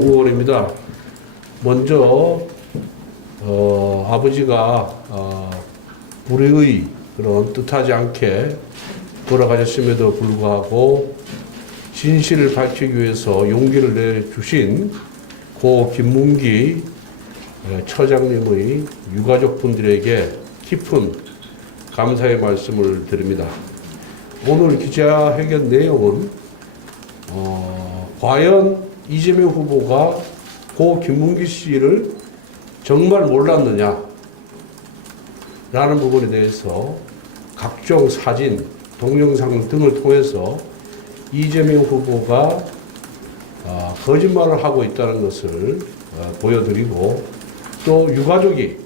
5월입니다. 먼저 아버지가 불의의 그런 뜻하지 않게 돌아가셨음에도 불구하고 진실을 밝히기 위해서 용기를 내주신 고 김문기 처장님의 유가족분들에게 깊은 감사의 말씀을 드립니다. 오늘 기자회견 내용은 과연 이재명 후보가 고 김문기 씨를 정말 몰랐느냐 라는 부분에 대해서 각종 사진, 동영상 등을 통해서 이재명 후보가 거짓말을 하고 있다는 것을 보여드리고, 또 유가족이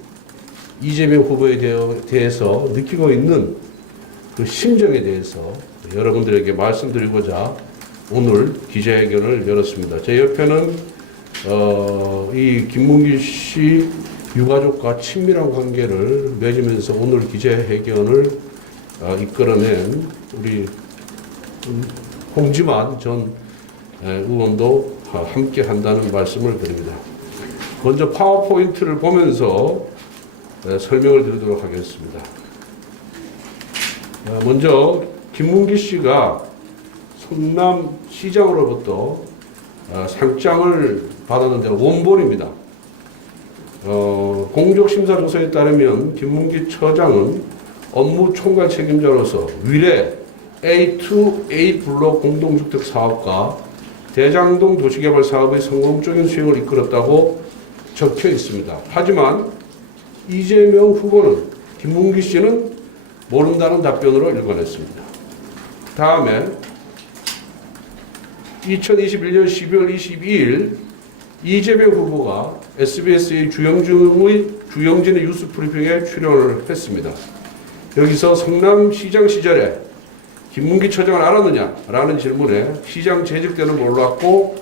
이재명 후보에 대해서 느끼고 있는 그 심정에 대해서 여러분들에게 말씀드리고자 오늘 기자회견을 열었습니다. 제 옆에는 이 김문기 씨 유가족과 친밀한 관계를 맺으면서 오늘 기자회견을 이끌어낸 우리 홍지만 전 의원도 함께 한다는 말씀을 드립니다. 먼저 파워포인트를 보면서 설명을 드리도록 하겠습니다. 먼저 김문기 씨가 성남시장으로부터 상장을 받았는데 원본입니다. 공적심사조서에 따르면 김문기 처장은 업무 총괄 책임자로서 위례 A2A 블록 공동주택 사업과 대장동 도시개발 사업의 성공적인 수행을 이끌었다고 적혀 있습니다. 하지만 이재명 후보는 김문기 씨는 모른다는 답변으로 일관했습니다. 다음에 2021년 12월 22일 이재명 후보가 SBS의 주영진의 뉴스 브리핑에 출연을 했습니다. 여기서 성남시장 시절에 김문기 처장을 알았느냐? 라는 질문에 시장 재직 때는 몰랐고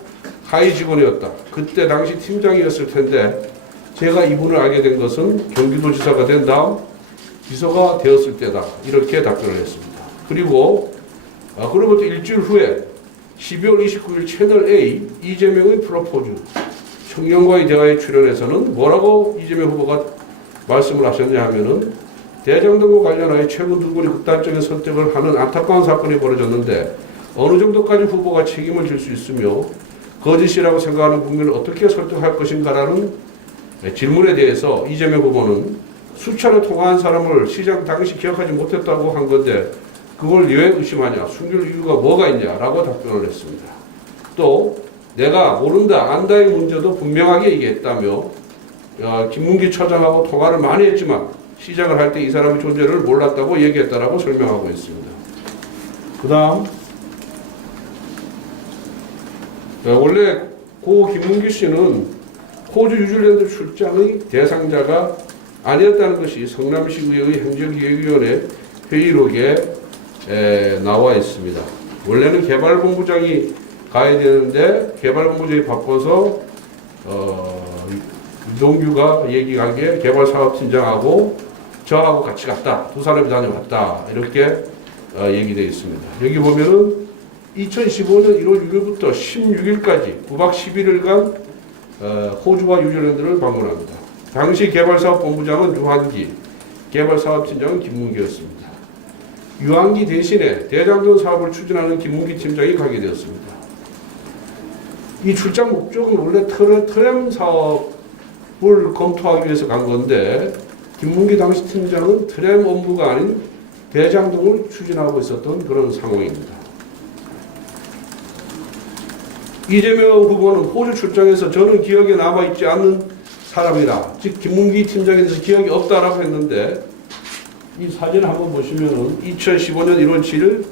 하위 직원이었다. 그때 당시 팀장이었을 텐데 제가 이분을 알게 된 것은 경기도지사가 된 다음 비서가 되었을 때다. 이렇게 답변을 했습니다. 그리고 그로부터 일주일 후에 12월 29일 채널A 이재명의 프로포즈 청년과의 대화에 출연해서는 뭐라고 이재명 후보가 말씀을 하셨냐 하면은 대장동과 관련하여 최근 두 분이 극단적인 선택을 하는 안타까운 사건이 벌어졌는데 어느 정도까지 후보가 책임을 질 수 있으며 거짓이라고 생각하는 국민을 어떻게 설득할 것인가라는 질문에 대해서 이재명 후보는 수차례 통화한 사람을 시장 당시 기억하지 못했다고 한 건데 그걸 왜 의심하냐, 숨길 이유가 뭐가 있냐라고 답변을 했습니다. 또 내가 모른다, 안다의 문제도 분명하게 얘기했다며 김문기 처장하고 통화를 많이 했지만 시작을 할 때 이 사람의 존재를 몰랐다고 얘기했다라고 설명하고 있습니다. 그 다음 원래 고 김문기 씨는 호주 뉴질랜드 출장의 대상자가 아니었다는 것이 성남시의회 행정기획위원회 회의록에 나와 있습니다. 원래는 개발본부장이 가야 되는데 개발본부장이 바빠서 유동규가 얘기한 게 개발사업팀장하고 저하고 같이 갔다. 두 사람이 다녀왔다. 이렇게 얘기되어 있습니다. 여기 보면은 2015년 1월 6일부터 16일까지 9박 11일간 호주와 뉴질랜드를 방문합니다. 당시 개발사업본부장은 유한기, 개발사업팀장은 김문기였습니다. 유한기 대신에 대장동 사업을 추진하는 김문기 팀장이 가게 되었습니다. 이 출장 목적은 원래 트램 사업을 검토하기 위해서 간 건데 김문기 당시 팀장은 트램 업무가 아닌 대장동을 추진하고 있었던 그런 상황입니다. 이재명 후보는 호주 출장에서 저는 기억에 남아있지 않는 사람이다. 즉 김문기 팀장에 대해서 기억이 없다라고 했는데 이 사진을 한번 보시면은 2015년 1월 7일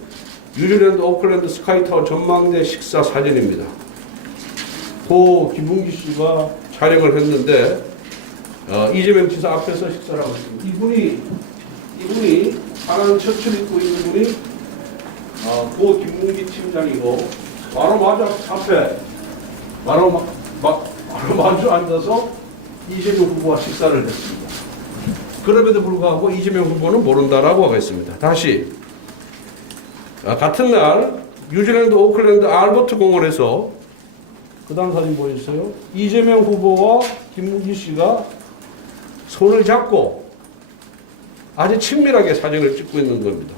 뉴질랜드 오클랜드 스카이타워 전망대 식사 사진입니다. 고 김문기 씨가 촬영을 했는데 이재명 지사 앞에서 식사를 하고 있습니다. 이분이 파란 셔츠를 입고 있는 분이 고 김문기 팀장이고 바로 앞에 바로 마주 앉아서 이재명 후보와 식사를 했습니다. 그럼에도 불구하고 이재명 후보는 모른다라고 하고 있습니다. 다시 같은 날 뉴질랜드 오클랜드 알버트 공원에서 그 다음 사진 보여주세요. 이재명 후보와 김문기 씨가 손을 잡고 아주 친밀하게 사진을 찍고 있는 겁니다.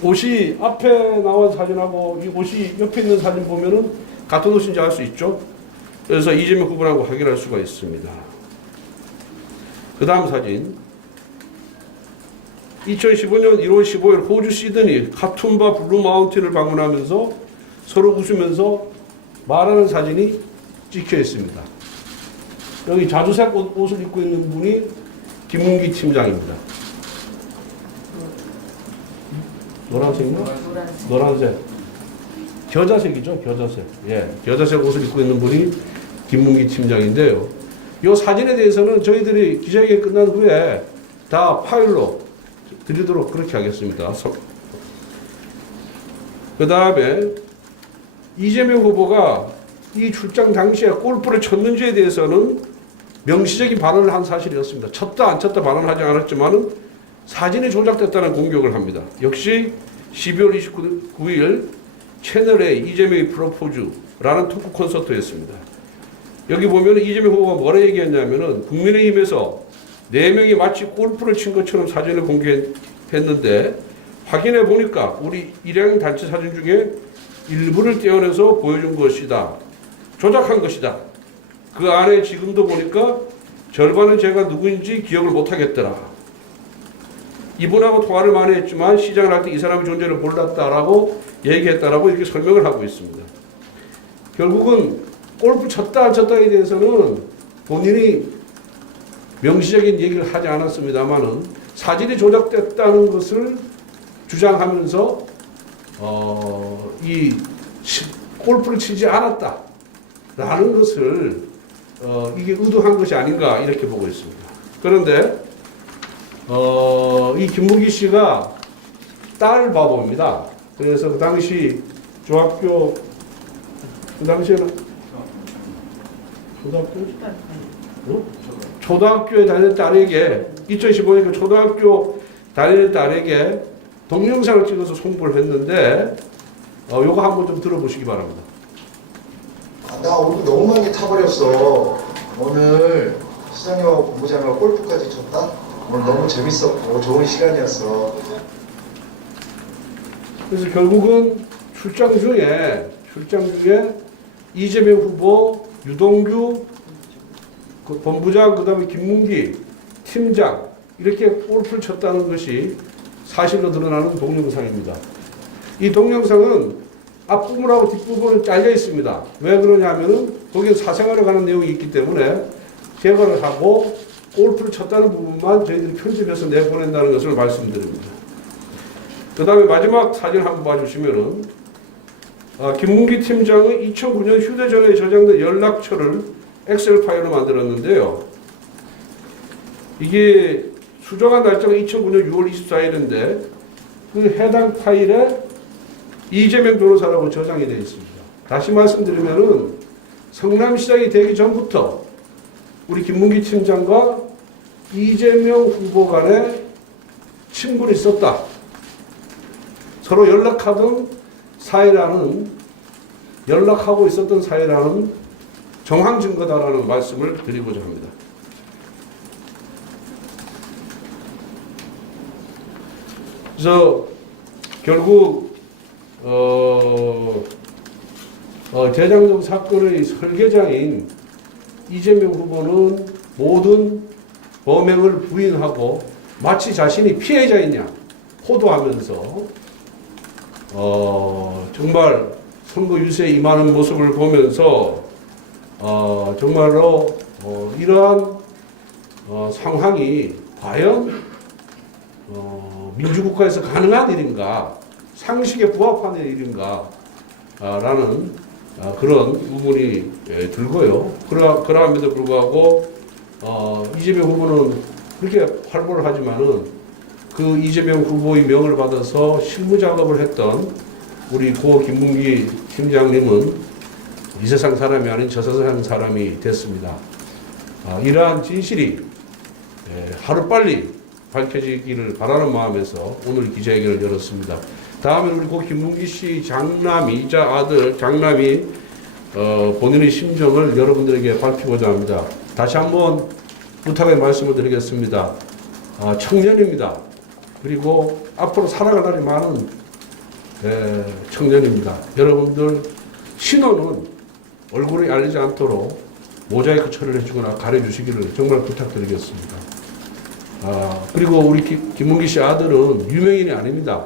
옷이 앞에 나온 사진하고 이 옷이 옆에 있는 사진 보면은 같은 옷인지 알 수 있죠. 그래서 이재명 후보라고 확인할 수가 있습니다. 그 다음 사진. 2015년 1월 15일 호주 시드니 카툰바 블루 마운틴을 방문하면서 서로 웃으면서 말하는 사진이 찍혀 있습니다. 여기 자주색 옷을 입고 있는 분이 김문기 팀장입니다. 노란색인가? 노란색. 겨자색이죠, 겨자색. 예, 겨자색 옷을 입고 있는 분이 김문기 팀장인데요. 이 사진에 대해서는 저희들이 기자회견 끝난 후에 다 파일로 드리도록 그렇게 하겠습니다. 그 다음에 이재명 후보가 이 출장 당시에 골프를 쳤는지에 대해서는 명시적인 발언을 한 사실이었습니다. 쳤다 안 쳤다 발언하지 않았지만은 사진이 조작됐다는 공격을 합니다. 역시 12월 29일 채널A 이재명의 프로포즈라는 토크 콘서트였습니다. 여기 보면 이재명 후보가 뭐라 얘기했냐면은 국민의힘에서 4명이 마치 골프를 친 것처럼 사진을 공개했는데 확인해 보니까 우리 일행 단체 사진 중에 일부를 떼어내서 보여준 것이다. 조작한 것이다. 그 안에 지금도 보니까 절반은 제가 누구인지 기억을 못하겠더라. 이분하고 통화를 많이 했지만 시장을 할 때 이 사람의 존재를 몰랐다라고 얘기했다라고 이렇게 설명을 하고 있습니다. 결국은 골프 쳤다 안 쳤다에 대해서는 본인이 명시적인 얘기를 하지 않았습니다만은 사진이 조작됐다는 것을 주장하면서 이 골프를 치지 않았다라는 것을 이게 의도한 것이 아닌가 이렇게 보고 있습니다. 그런데 이 김문기 씨가 딸 바보입니다. 그래서 그 당시 중학교 그 당시에는 초등학교에 다니는 딸에게 2015년 초등학교 다니는 딸에게 동영상을 찍어서 송부를 했는데 요거 한번 좀 들어보시기 바랍니다. 나 오늘 너무 많이 타버렸어. 오늘 시장님하고 본부장하고 골프까지 쳤다? 오늘 너무 재밌었고 좋은 시간이었어. 그래서 결국은 출장 중에 이재명 후보, 유동규 그 본부장, 그 다음에 김문기 팀장 이렇게 골프를 쳤다는 것이 사실로 드러나는 동영상입니다. 이 동영상은 앞부분하고 뒷부분은 잘려 있습니다. 왜 그러냐면은 거기에 사생활에 관한 내용이 있기 때문에 개괄을 하고 골프를 쳤다는 부분만 저희들이 편집해서 내보낸다는 것을 말씀드립니다. 그 다음에 마지막 사진 한번 봐주시면은 김문기 팀장의 2009년 휴대전화에 저장된 연락처를 엑셀 파일로 만들었는데요. 이게 수정한 날짜가 2009년 6월 24일인데 그 해당 파일에 이재명 변호사라고 저장이 되어 있습니다. 다시 말씀드리면은 성남시장이 되기 전부터 우리 김문기 팀장과 이재명 후보 간에 친분이 있었다. 서로 연락하고 있었던 사이라는 정황 증거다라는 말씀을 드리고자 합니다. 그래서 결국 대장동 사건의 설계자인 이재명 후보는 모든 범행을 부인하고 마치 자신이 피해자이냐 호도하면서 정말 선거 유세에 임하는 모습을 보면서 정말로 이러한 상황이 과연 민주국가에서 가능한 일인가, 상식에 부합하는 일인가 라는 그런 의문이 들고요. 그러함에도 불구하고 이재명 후보는 그렇게 활보를 하지만은 그 이재명 후보의 명을 받아서 실무 작업을 했던 우리 고 김문기 팀장님은 이 세상 사람이 아닌 저 세상 사람이 됐습니다. 이러한 진실이 하루빨리 밝혀지기를 바라는 마음에서 오늘 기자회견을 열었습니다. 다음에 우리 고 김문기 씨 장남이자 아들 장남이 본인의 심정을 여러분들에게 밝히고자 합니다. 다시 한번 부탁의 말씀을 드리겠습니다. 청년입니다. 그리고 앞으로 살아갈 날이 많은 청년입니다. 여러분들 신호는 얼굴이 알리지 않도록 모자이크 처리를 해주거나 가려주시기를 정말 부탁드리겠습니다. 그리고 우리 김문기 씨 아들은 유명인이 아닙니다.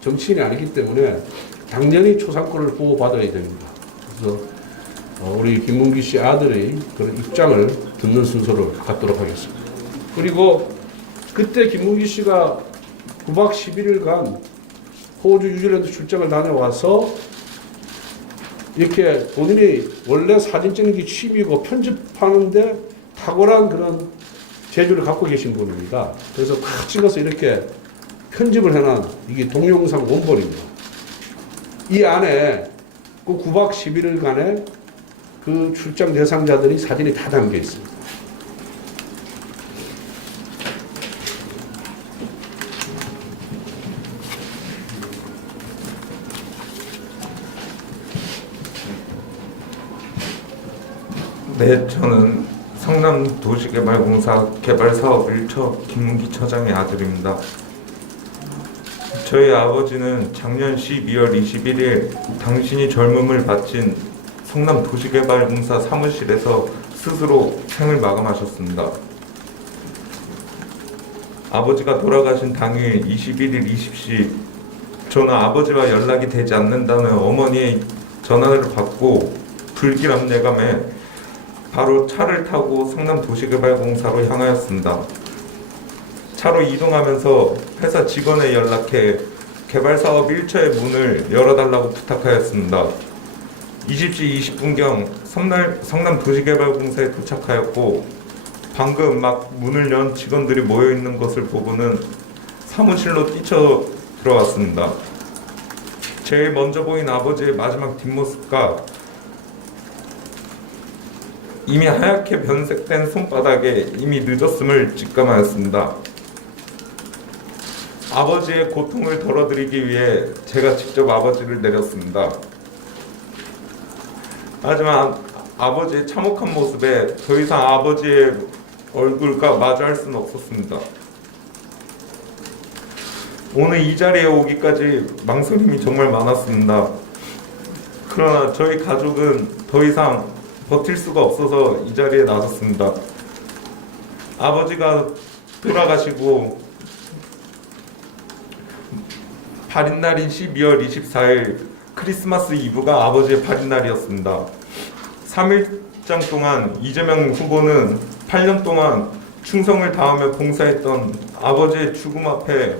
정치인이 아니기 때문에 당연히 초상권을 보호받아야 됩니다. 그래서 우리 김문기 씨 아들의 그런 입장을 듣는 순서를 갖도록 하겠습니다. 그리고 그때 김문기 씨가 9박 11일간 호주, 뉴질랜드 출장을 다녀와서 이렇게 본인이 원래 사진 찍는 게 취미고 편집하는데 탁월한 그런 재주를 갖고 계신 분입니다. 그래서 다 찍어서 이렇게 편집을 해놓은 이게 동영상 원본입니다. 이 안에 그 9박 11일간의 그 출장 대상자들이 사진이 다 담겨 있습니다. 네, 저는 성남도시개발공사 개발사업 1처 김문기 처장의 아들입니다. 저희 아버지는 작년 12월 21일 당신이 젊음을 바친 성남도시개발공사 사무실에서 스스로 생을 마감하셨습니다. 아버지가 돌아가신 당일 21일 20시 저는 아버지와 연락이 되지 않는다는 어머니의 전화를 받고 불길한 예감에 바로 차를 타고 성남도시개발공사로 향하였습니다. 차로 이동하면서 회사 직원에 연락해 개발사업 1처의 문을 열어달라고 부탁하였습니다. 20시 20분경 성남도시개발공사에 도착하였고 방금 막 문을 연 직원들이 모여있는 것을 보고는 사무실로 뛰쳐 들어왔습니다. 제일 먼저 보인 아버지의 마지막 뒷모습과 이미 하얗게 변색된 손바닥에 이미 늦었음을 직감하였습니다. 아버지의 고통을 덜어드리기 위해 제가 직접 아버지를 내렸습니다. 하지만 아버지의 참혹한 모습에 더 이상 아버지의 얼굴과 마주할 수는 없었습니다. 오늘 이 자리에 오기까지 망설임이 정말 많았습니다. 그러나 저희 가족은 더 이상 버틸 수가 없어서 이 자리에 나섰습니다. 아버지가 돌아가시고 발인날인 12월 24일 크리스마스 이브가 아버지의 발인날이었습니다. 3일장 동안 이재명 후보는 8년 동안 충성을 다하며 봉사했던 아버지의 죽음 앞에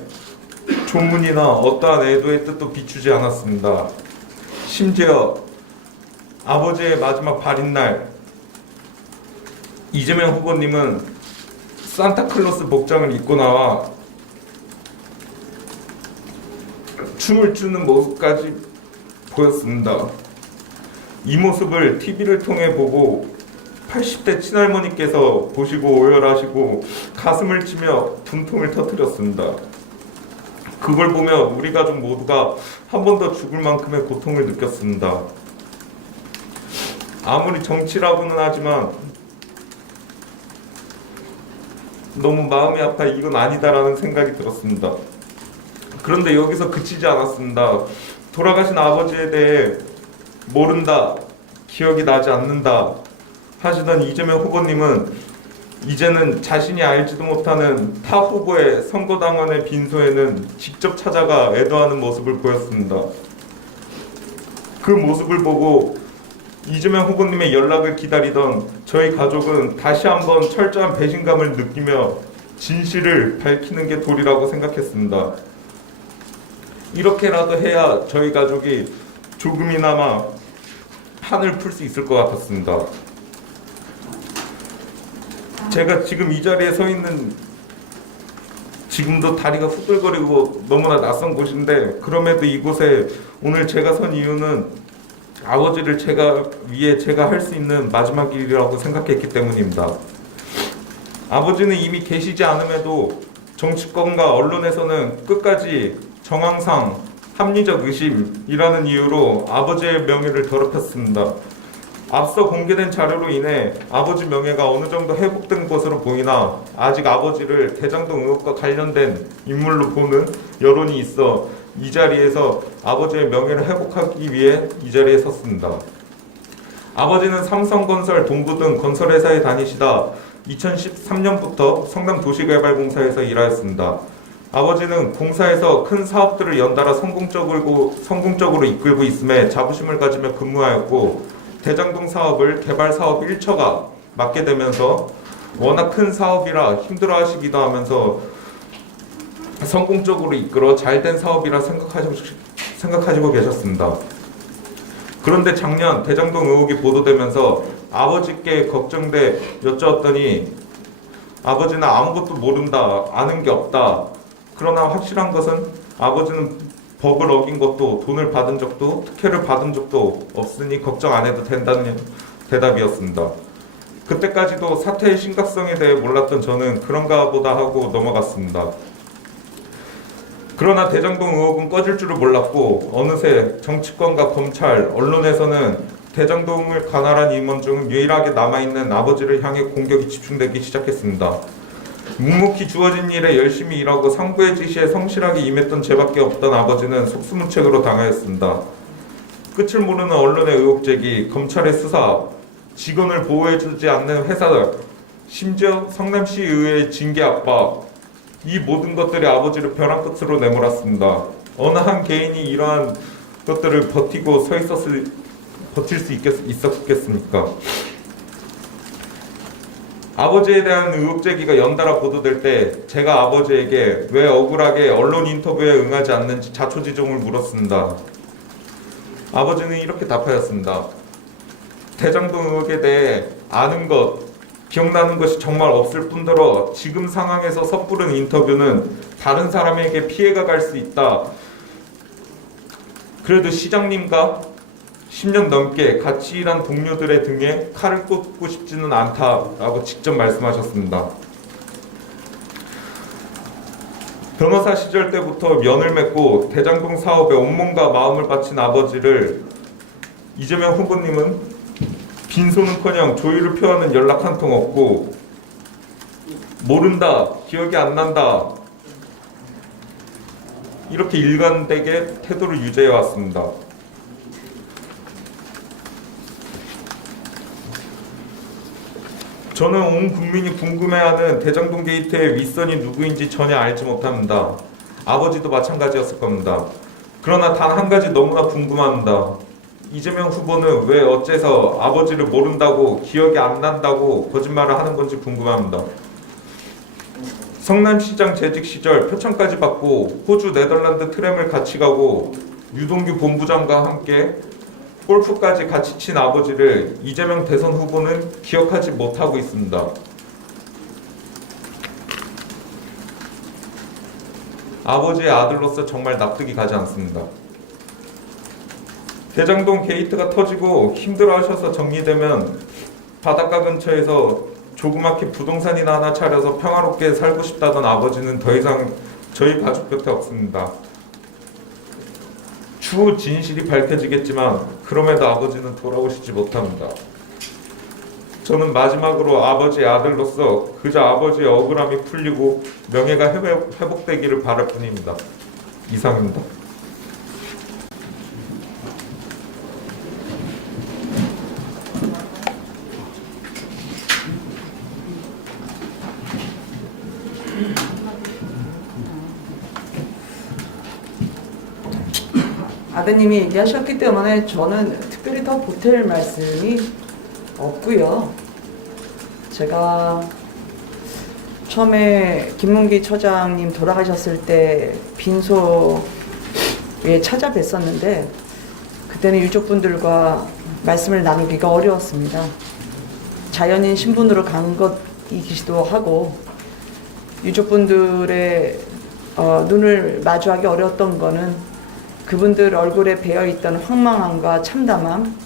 조문이나 어떠한 애도의 뜻도 비추지 않았습니다. 심지어 아버지의 마지막 발인날 이재명 후보님은 산타클로스 복장을 입고 나와 춤을 추는 모습까지 보였습니다. 이 모습을 TV를 통해 보고 80대 친할머니께서 보시고 오열하시고 가슴을 치며 분통을 터뜨렸습니다. 그걸 보며 우리 가족 모두가 한 번 더 죽을 만큼의 고통을 느꼈습니다. 아무리 정치라고는 하지만 너무 마음이 아파 이건 아니다라는 생각이 들었습니다. 그런데 여기서 그치지 않았습니다. 돌아가신 아버지에 대해 모른다, 기억이 나지 않는다 하시던 이재명 후보님은 이제는 자신이 알지도 못하는 타 후보의 선거당원의 빈소에는 직접 찾아가 애도하는 모습을 보였습니다. 그 모습을 보고 이재명 후보님의 연락을 기다리던 저희 가족은 다시 한번 철저한 배신감을 느끼며 진실을 밝히는 게 도리라고 생각했습니다. 이렇게라도 해야 저희 가족이 조금이나마 한을 풀 수 있을 것 같았습니다. 제가 지금 이 자리에 서 있는 지금도 다리가 후들거리고 너무나 낯선 곳인데 그럼에도 이곳에 오늘 제가 선 이유는 아버지를 위해 제가 할 수 있는 마지막 일이라고 생각했기 때문입니다. 아버지는 이미 계시지 않음에도 정치권과 언론에서는 끝까지 정황상 합리적 의심이라는 이유로 아버지의 명예를 더럽혔습니다. 앞서 공개된 자료로 인해 아버지 명예가 어느 정도 회복된 것으로 보이나 아직 아버지를 대장동 의혹과 관련된 인물로 보는 여론이 있어 이 자리에서 아버지의 명예를 회복하기 위해 이 자리에 섰습니다. 아버지는 삼성건설, 동부 등 건설회사에 다니시다 2013년부터 성남도시개발공사에서 일하였습니다. 아버지는 공사에서 큰 사업들을 연달아 성공적으로 이끌고 있음에 자부심을 가지며 근무하였고 대장동 사업을 개발 사업 1처가 맡게 되면서 워낙 큰 사업이라 힘들어하시기도 하면서 성공적으로 이끌어 잘된 사업이라 생각하시고 계셨습니다. 그런데 작년 대장동 의혹이 보도되면서 아버지께 걱정돼 여쭈었더니 아버지는 아무것도 모른다, 아는 게 없다. 그러나 확실한 것은 아버지는 법을 어긴 것도 돈을 받은 적도 특혜를 받은 적도 없으니 걱정 안 해도 된다는 대답이었습니다. 그때까지도 사태의 심각성에 대해 몰랐던 저는 그런가 보다 하고 넘어갔습니다. 그러나 대장동 의혹은 꺼질 줄을 몰랐고 어느새 정치권과 검찰, 언론에서는 대장동을 관할한 임원 중 유일하게 남아있는 아버지를 향해 공격이 집중되기 시작했습니다. 묵묵히 주어진 일에 열심히 일하고 상부의 지시에 성실하게 임했던 제밖에 없던 아버지는 속수무책으로 당하였습니다. 끝을 모르는 언론의 의혹 제기, 검찰의 수사, 직원을 보호해주지 않는 회사들, 심지어 성남시 의회의 징계 압박, 이 모든 것들이 아버지를 벼랑 끝으로 내몰았습니다. 어느 한 개인이 이러한 것들을 버틸 수 있었겠습니까? 아버지에 대한 의혹 제기가 연달아 보도될 때 제가 아버지에게 왜 억울하게 언론 인터뷰에 응하지 않는지 자초지종을 물었습니다. 아버지는 이렇게 답하였습니다. 대장동 의혹에 대해 아는 것, 기억나는 것이 정말 없을 뿐더러 지금 상황에서 섣부른 인터뷰는 다른 사람에게 피해가 갈 수 있다. 그래도 시장님과 10년 넘게 같이 일한 동료들의 등에 칼을 꽂고 싶지는 않다라고 직접 말씀하셨습니다. 변호사 시절 때부터 면을 맺고 대장동 사업에 온몸과 마음을 바친 아버지를 이재명 후보님은 빈손은커녕 조의를 표하는 연락 한 통 없고 모른다, 기억이 안 난다 이렇게 일관되게 태도를 유지해 왔습니다. 저는 온 국민이 궁금해하는 대장동 게이트의 윗선이 누구인지 전혀 알지 못합니다. 아버지도 마찬가지였을 겁니다. 그러나 단 한 가지 너무나 궁금합니다. 이재명 후보는 왜 어째서 아버지를 모른다고 기억이 안 난다고 거짓말을 하는 건지 궁금합니다. 성남시장 재직 시절 표창까지 받고 호주 네덜란드 트램을 같이 가고 유동규 본부장과 함께 골프까지 같이 친 아버지를 이재명 대선 후보는 기억하지 못하고 있습니다. 아버지의 아들로서 정말 납득이 가지 않습니다. 대장동 게이트가 터지고 힘들어하셔서 정리되면 바닷가 근처에서 조그맣게 부동산이나 하나 차려서 평화롭게 살고 싶다던 아버지는 더 이상 저희 가족 곁에 없습니다. 추후 진실이 밝혀지겠지만 그럼에도 아버지는 돌아오시지 못합니다. 저는 마지막으로 아버지의 아들로서 그저 아버지의 억울함이 풀리고 명예가 회복되기를 바랄 뿐입니다. 이상입니다. 아드님이 얘기하셨기 때문에 저는 특별히 더 보탤 말씀이 없고요. 제가 처음에 김문기 처장님 돌아가셨을 때 빈소에 찾아뵀었는데 그때는 유족분들과 말씀을 나누기가 어려웠습니다. 자연인 신분으로 간 것이기도 하고 유족분들의 눈을 마주하기 어려웠던 거는 그분들 얼굴에 배어있던 황망함과 참담함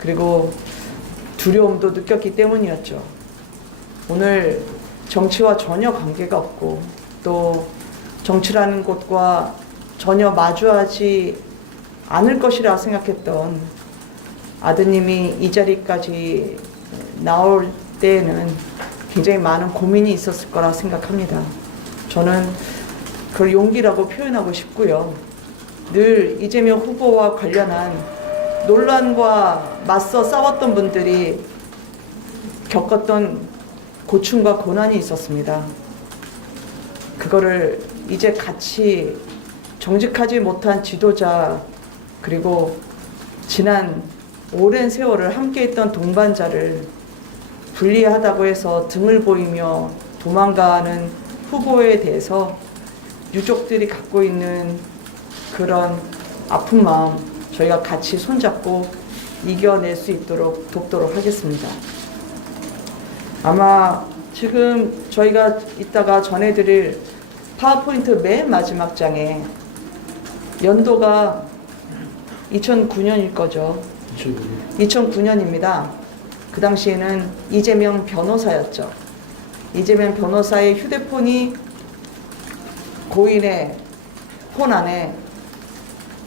그리고 두려움도 느꼈기 때문이었죠. 오늘 정치와 전혀 관계가 없고 또 정치라는 곳과 전혀 마주하지 않을 것이라 생각했던 아드님이 이 자리까지 나올 때에는 굉장히 많은 고민이 있었을 거라 생각합니다. 저는 그걸 용기라고 표현하고 싶고요. 늘 이재명 후보와 관련한 논란과 맞서 싸웠던 분들이 겪었던 고충과 고난이 있었습니다. 그거를 이제 같이 정직하지 못한 지도자, 그리고 지난 오랜 세월을 함께했던 동반자를 불리하다고 해서 등을 보이며 도망가는 후보에 대해서 유족들이 갖고 있는 그런 아픈 마음, 저희가 같이 손잡고 이겨낼 수 있도록 돕도록 하겠습니다. 아마 지금 저희가 이따가 전해드릴 파워포인트 맨 마지막 장에 연도가 2009년일 거죠. 2009년입니다. 그 당시에는 이재명 변호사였죠. 이재명 변호사의 휴대폰이 고인의 폰 안에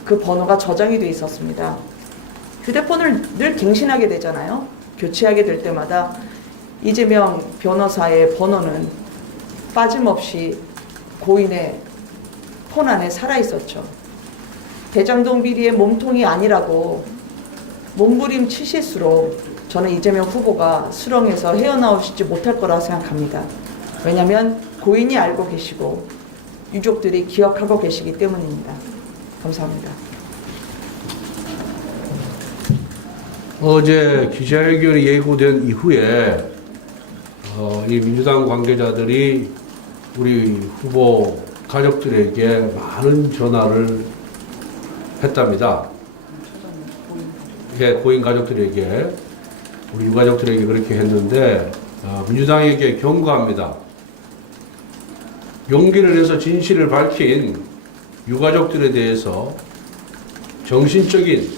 그 번호가 저장이 되어 있었습니다. 휴대폰을 늘 갱신하게 되잖아요. 교체하게 될 때마다 이재명 변호사의 번호는 빠짐없이 고인의 폰 안에 살아 있었죠. 대장동 비리의 몸통이 아니라고 몸부림 치실수록 저는 이재명 후보가 수렁에서 헤어나오시지 못할 거라 생각합니다. 왜냐하면 고인이 알고 계시고 유족들이 기억하고 계시기 때문입니다. 감사합니다. 어제 기자회견이 예고된 이후에 이 민주당 관계자들이 우리 후보 가족들에게 많은 전화를 했답니다. 예, 고인 가족들에게, 우리 유가족들에게 그렇게 했는데 민주당에게 경고합니다. 용기를 내서 진실을 밝힌 유가족들에 대해서 정신적인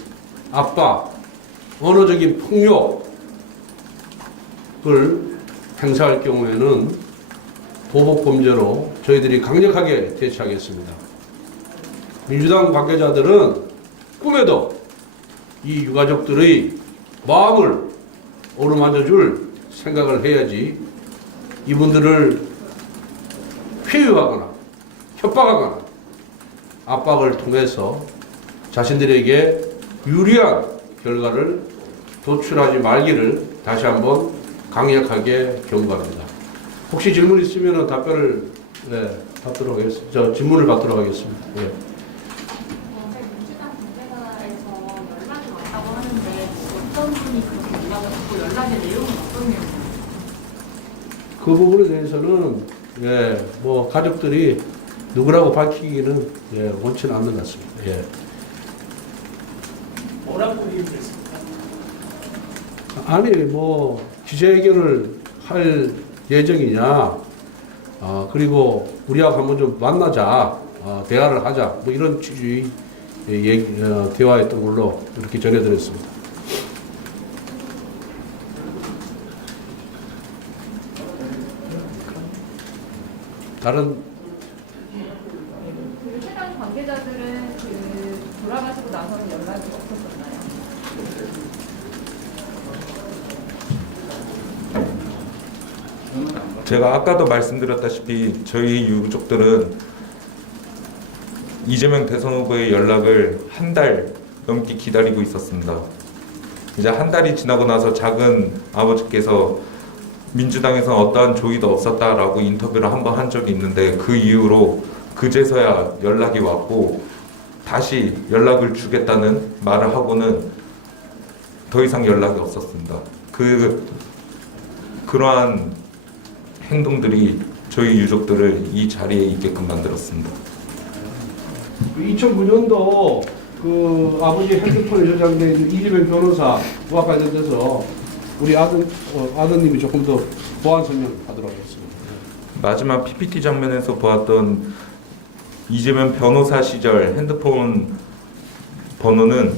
압박, 언어적인 폭력을 행사할 경우에는 보복범죄로 저희들이 강력하게 대처하겠습니다. 민주당 관계자들은 꿈에도 이 유가족들의 마음을 어루만져줄 생각을 해야지 이분들을 회유하거나 협박하거나 압박을 통해서 자신들에게 유리한 결과를 도출하지 말기를 다시 한번 강력하게 경고합니다. 혹시 질문 있으면 답변을 받도록 하겠습니다. 저 질문을 받도록 하겠습니다. 예. 민주당 관계자에서 연락이 왔다고 하는데 어떤 분이 그렇게 연락을 받고 연락의 내용은 어떤 내용인가요? 그 부분에 대해서는 뭐 가족들이 누구라고 밝히기는 원치는 않는 것 같습니다. 예. 뭐라고 이유했습니까? 아니 뭐 기자회견을 할 예정이냐, 그리고 우리하고 한번 좀 만나자, 대화를 하자, 뭐 이런 취지의 대화했던 걸로 이렇게 전해드렸습니다. 다른 민주당 관계자들은 돌아가시고 나서는 연락이 없었었나요? 제가 아까도 말씀드렸다시피 저희 유족들은 이재명 대선 후보의 연락을 한 달 넘게 기다리고 있었습니다. 이제 한 달이 지나고 나서 작은 아버지께서 민주당에서 어떠한 조의도 없었다라고 인터뷰를 한번 한 적이 있는데 그 이후로 그제서야 연락이 왔고 다시 연락을 주겠다는 말을 하고는 더 이상 연락이 없었습니다. 그러한 행동들이 저희 유족들을 이 자리에 있게끔 만들었습니다. 2009년도 그 아버지 핸드폰에 저장된 이재명 변호사와 관련돼서 우리 아드님이 조금 더 보완 설명하도록 하겠습니다. 마지막 PPT 장면에서 보았던 이재명 변호사 시절 핸드폰 번호는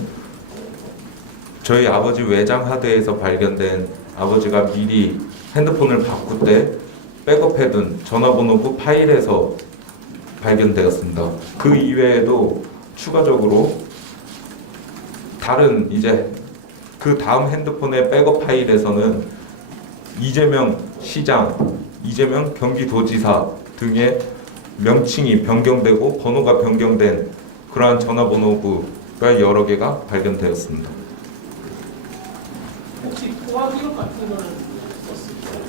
저희 아버지 외장 하드에서 발견된 아버지가 미리 핸드폰을 바꿀 때 백업해둔 전화번호부 파일에서 발견되었습니다. 그 이외에도 추가적으로 다른 이제 그 다음 핸드폰의 백업 파일에서는 이재명 시장, 이재명 경기도지사 등의 명칭이 변경되고 번호가 변경된 그러한 전화번호부가 여러 개가 발견되었습니다. 혹시 통화 기록 같은 거는 썼을까요?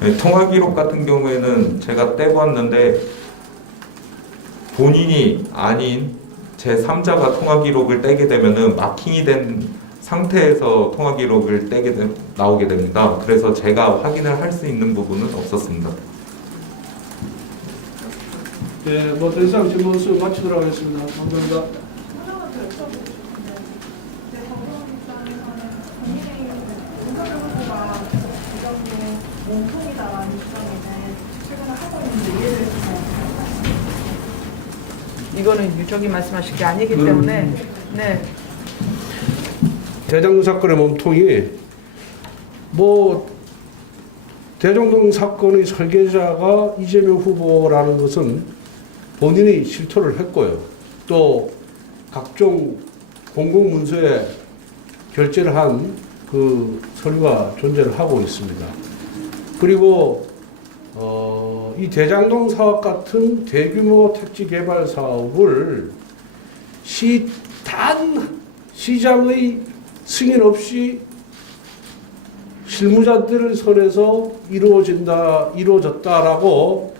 네, 통화 기록 같은 경우에는 제가 떼보았는데 본인이 아닌 제3자가 통화 기록을 떼게 되면은 마킹이 된 상태에서 통화 기록을 나오게 됩니다. 그래서 제가 확인을 할 수 있는 부분은 없었습니다. 네, 뭐 더 이상 질문 수 마치도록 하겠습니다. 감사합니다. 하나만 더 여쭤보고 싶은데, 제 정부원 입장에서는 국민의힘 윤석열 후보가 부정의 몸통이다라는 입장에는 최근에 하고 있는데 이에 대해서 이거는 유족이 말씀하실 게 아니기 때문에 네. 대장동 사건의 몸통이 뭐 대장동 사건의 설계자가 이재명 후보라는 것은 본인이 실토를 했고요. 또 각종 공공문서에 결재를 한 그 서류가 존재를 하고 있습니다. 그리고 이 대장동 사업 같은 대규모 택지 개발 사업을 단 시장의 승인 없이 실무자들을 선에서 이루어졌다라고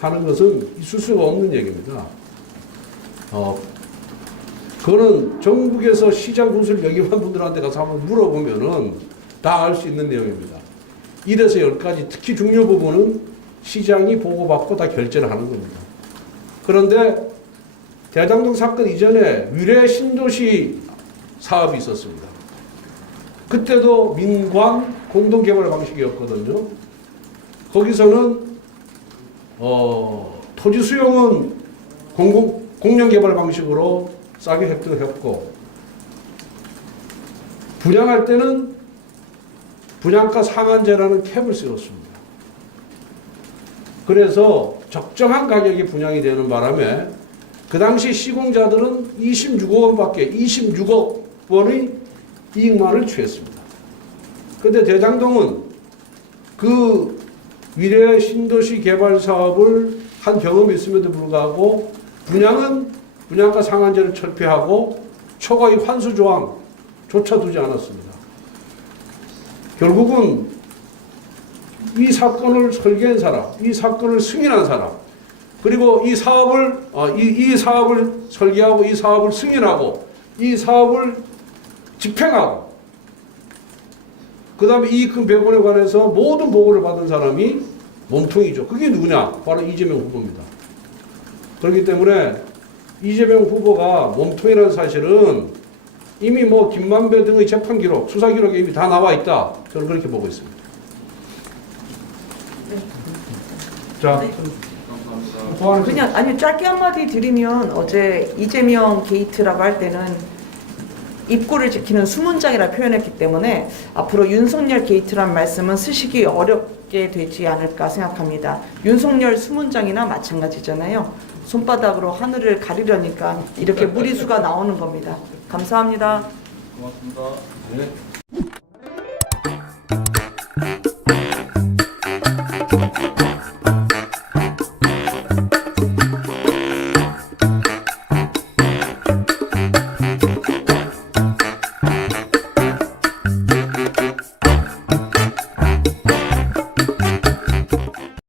하는 것은 있을 수가 없는 얘기입니다. 그거는 전국에서 시장 군수를 역임한 분들한테 가서 한번 물어보면은 다 알 수 있는 내용입니다. 1에서 10까지 특히 중요 부분은 시장이 보고받고 다 결제를 하는 겁니다. 그런데 대장동 사건 이전에 위례 신도시 사업이 있었습니다. 그때도 민관 공동개발 방식이었거든요. 거기서는 토지 수용은 공영개발 방식으로 싸게 획득했고 분양할 때는 분양가 상한제라는 캡을 세웠습니다. 그래서 적정한 가격에 분양이 되는 바람에 그 당시 시공자들은 26억 원의 이익만을 취했습니다. 그런데 대장동은 그 위례 신도시 개발 사업을 한 경험이 있음에도 불구하고 분양은 분양가 상한제를 철폐하고 초과의 환수 조항조차 두지 않았습니다. 결국은 이 사건을 설계한 사람, 이 사건을 승인한 사람, 그리고 이 사업을 설계하고 이 사업을 승인하고 이 사업을 집행하고 그 다음에 이익금 배분에 관해서 모든 보고를 받은 사람이 몸통이죠. 그게 누구냐? 바로 이재명 후보입니다. 그렇기 때문에 이재명 후보가 몸통이라는 사실은 이미 뭐 김만배 등의 재판 기록, 수사 기록에 이미 다 나와 있다. 저는 그렇게 보고 있습니다. 자, 그냥 아니 짧게 한마디 드리면 어제 이재명 게이트라고 할 때는 입구를 지키는 수문장이라 표현했기 때문에 앞으로 윤석열 게이트란 말씀은 쓰시기 어렵게 되지 않을까 생각합니다. 윤석열 수문장이나 마찬가지잖아요. 손바닥으로 하늘을 가리려니까 이렇게 무리수가 나오는 겁니다. 감사합니다. 고맙습니다. 네.